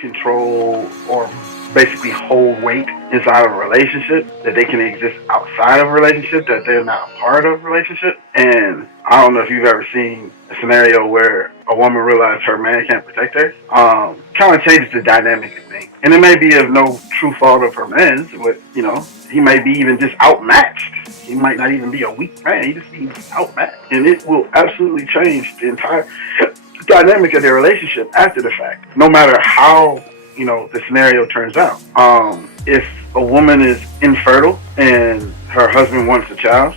control or basically hold weight inside of a relationship, that they can exist outside of a relationship, that they're not a part of a relationship. And I don't know if you've ever seen a scenario where a woman realized her man can't protect her. Kind of changes the dynamic of things. And it may be of no true fault of her man's, but, he may be even just outmatched. He might not even be a weak man. He just be outmatched. And it will absolutely change the entire dynamic of their relationship after the fact, no matter how the scenario turns out. If a woman is infertile and her husband wants a child,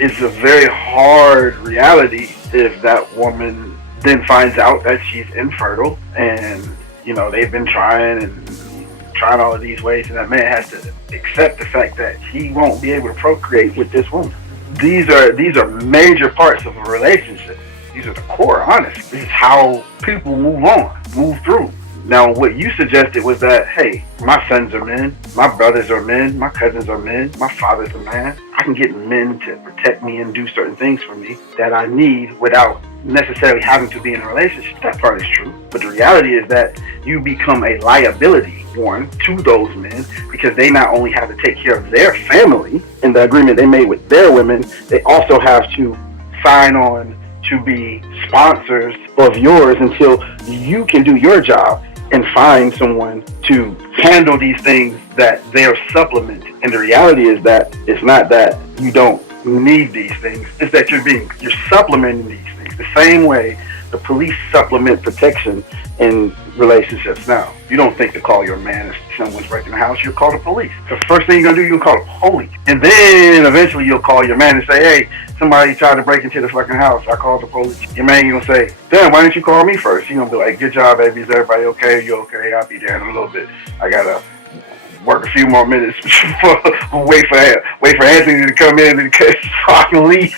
it's a very hard reality if that woman then finds out that she's infertile, and they've been trying all of these ways, and that man has to accept the fact that he won't be able to procreate with this woman. These are major parts of a relationship. These are the core, honestly. This is how people move through. Now, what you suggested was that, hey, my sons are men, my brothers are men, my cousins are men, my father's a man. I can get men to protect me and do certain things for me that I need without necessarily having to be in a relationship. That part is true. But the reality is that you become a liability, one, to those men, because they not only have to take care of their family in the agreement they made with their women, they also have to sign on to be sponsors of yours until you can do your job and find someone to handle these things that they're supplementing. And the reality is that it's not that you don't need these things, it's that you're supplementing these things. The same way the police supplement protection in relationships now. You don't think to call your man if someone's breaking the house, you'll call the police. The first thing you're gonna do, you'll call the police. And then eventually you'll call your man and say, hey, somebody tried to break into the fucking house. I called the police. Your man gonna say, damn, why didn't you call me first? You're gonna be like, good job, baby. Is everybody okay? You okay? I'll be there in a little bit. I gotta work a few more minutes before wait for Anthony to come in and so I can leave.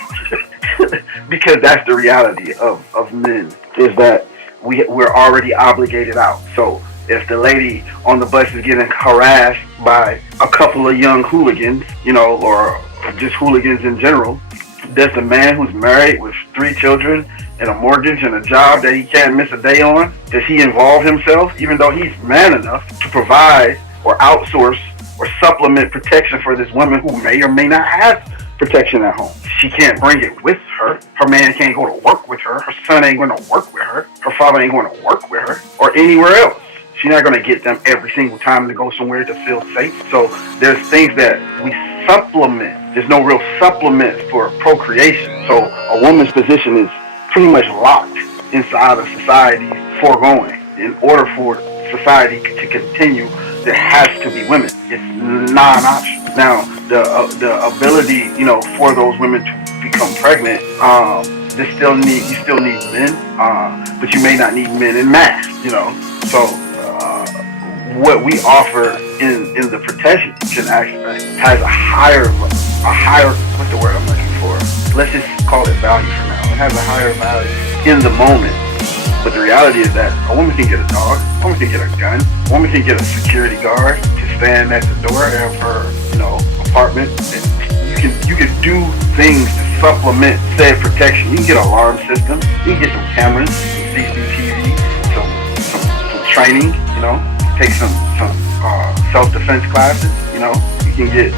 Because that's the reality of men, is that we're already obligated out. So if the lady on the bus is getting harassed by a couple of young hooligans, or just hooligans in general, does the man who's married with 3 children and a mortgage and a job that he can't miss a day on, does he involve himself, even though he's man enough to provide or outsource or supplement protection for this woman who may or may not have protection at home? She can't bring it with her. Her man can't go to work with her. Her son ain't going to work with her. Her father ain't going to work with her or anywhere else. She's not going to get them every single time to go somewhere to feel safe. So there's things that we supplement. There's no real supplement for procreation. So a woman's position is pretty much locked inside of society's foregoing. In order for society to continue, there has to be women. It's non-optional. Now, the ability, for those women to become pregnant, you still need men, but you may not need men in mass, So what we offer in the protection aspect has a higher, what's the word I'm looking for? Let's just call it value for now. It has a higher value in the moment. But the reality is that a woman can get a dog, a woman can get a gun, a woman can get a security guard to stand at the door of her, apartment. And you can do things to supplement said protection. You can get an alarm system, you can get some cameras, some CCTV, some training, take some self-defense classes, you can get,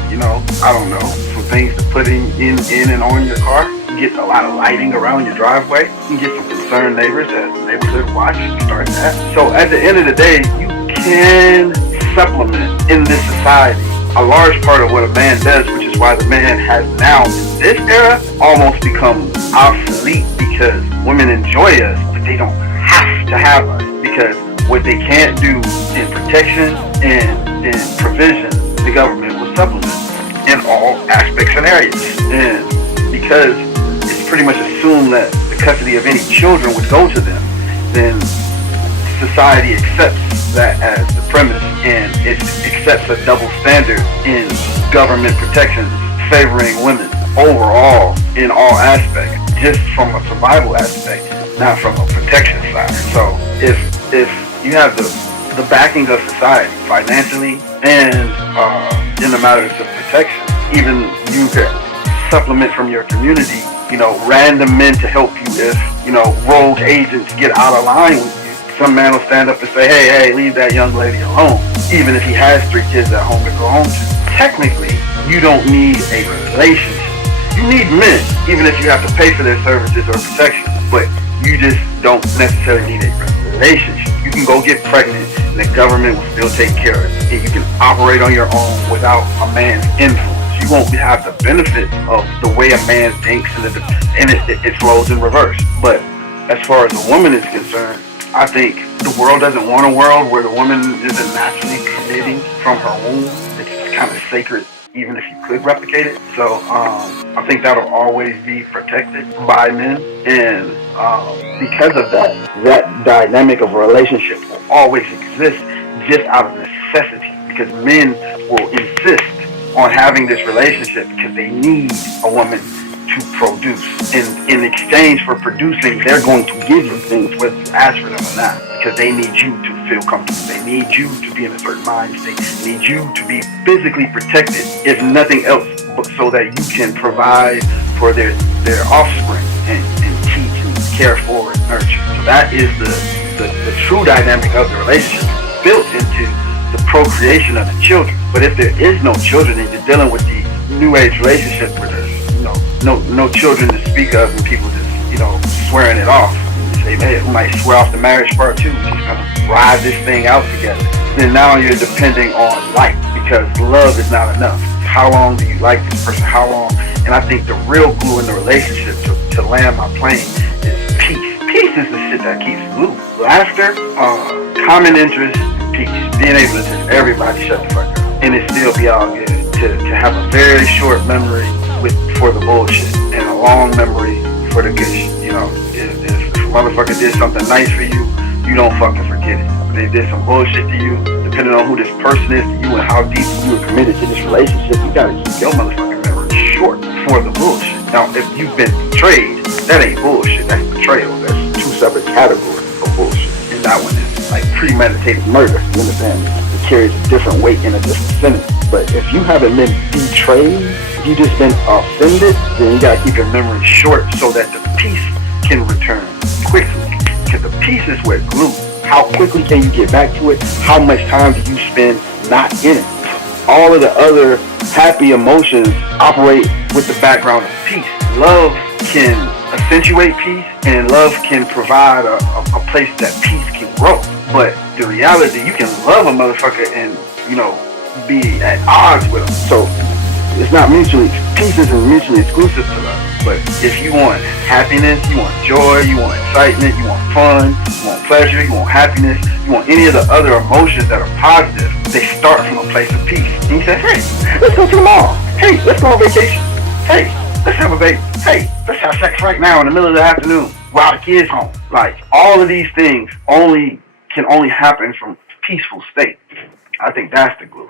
I don't know, some things to put in and on your car. Get a lot of lighting around your driveway. You can get some concerned neighbors at neighborhood watch. You can start that. So at the end of the day, you can supplement in this society a large part of what a man does, which is why the man has now in this era almost become obsolete, because women enjoy us, but they don't have to have us, because what they can't do in protection and in provision, the government will supplement in all aspects and areas. And because pretty much assume that the custody of any children would go to them, then society accepts that as the premise, and it accepts a double standard in government protections favoring women overall in all aspects, just from a survival aspect, not from a protection side. So if you have the backing of society financially and in the matters of protection, even you could supplement from your community, random men to help you if, rogue agents get out of line with you, some man will stand up and say, hey, leave that young lady alone, even if he has 3 kids at home to go home to. Technically, you don't need a relationship. You need men, even if you have to pay for their services or protection, but you just don't necessarily need a relationship. You can go get pregnant and the government will still take care of it. And you can operate on your own without a man's influence. You won't have the benefit of the way a man thinks, and it flows in reverse. But as far as a woman is concerned, I think the world doesn't want a world where the woman isn't naturally creating from her womb. It's kind of sacred, even if you could replicate it. So I think that'll always be protected by men. And because of that, that dynamic of a relationship will always exist just out of necessity. Because men will insist on having this relationship because they need a woman to produce. And in exchange for producing, they're going to give you things whether you ask for them or not, because they need you to feel comfortable. They need you to be in a certain mind state. They need you to be physically protected, if nothing else, so that you can provide for their offspring and teach and care for and nurture. So that is the true dynamic of the relationship, built into the procreation of the children. But if there is no children and you're dealing with the new age relationship where there's no children to speak of and people just swearing it off, and say, hey, we might swear off the marriage part too, just kind of ride this thing out together, then now you're depending on like, because love is not enough. How long do you like this person? How long? And I think the real glue in the relationship to land my plane is peace. Peace is the shit that keeps glue. Laughter, common interest, peace. Being able to just everybody shut the fuck up and it still be all good. To have a very short memory for the bullshit and a long memory for the good shit. If a motherfucker did something nice for you, you don't fucking forget it. If they did some bullshit to you, depending on who this person is to you and how deep you were committed to this relationship, you gotta keep your motherfucking memory short for the bullshit. Now, if you've been betrayed, that ain't bullshit, that's betrayal. That's 2 separate categories of bullshit. And that one is like premeditated murder, you understand? It carries a different weight in a different sentence. But if you haven't been betrayed, if you just been offended, then you gotta keep your memory short so that the peace can return quickly. Because the peace is where glue. How quickly can you get back to it? How much time do you spend not in it? All of the other happy emotions operate with the background of peace. Love can accentuate peace, and love can provide a place that peace can grow. But the reality, you can love a motherfucker and be at odds with them. So it's not peace isn't mutually exclusive to love. But if you want happiness, you want joy, you want excitement, you want fun, you want pleasure, you want happiness, you want any of the other emotions that are positive, they start from a place of peace. And you say, hey, let's go to the mall. Hey, let's go on vacation. Hey, let's have a baby. Hey, let's have sex right now in the middle of the afternoon while the kid's home. Like, all of these things can only happen from a peaceful state. I think that's the glue.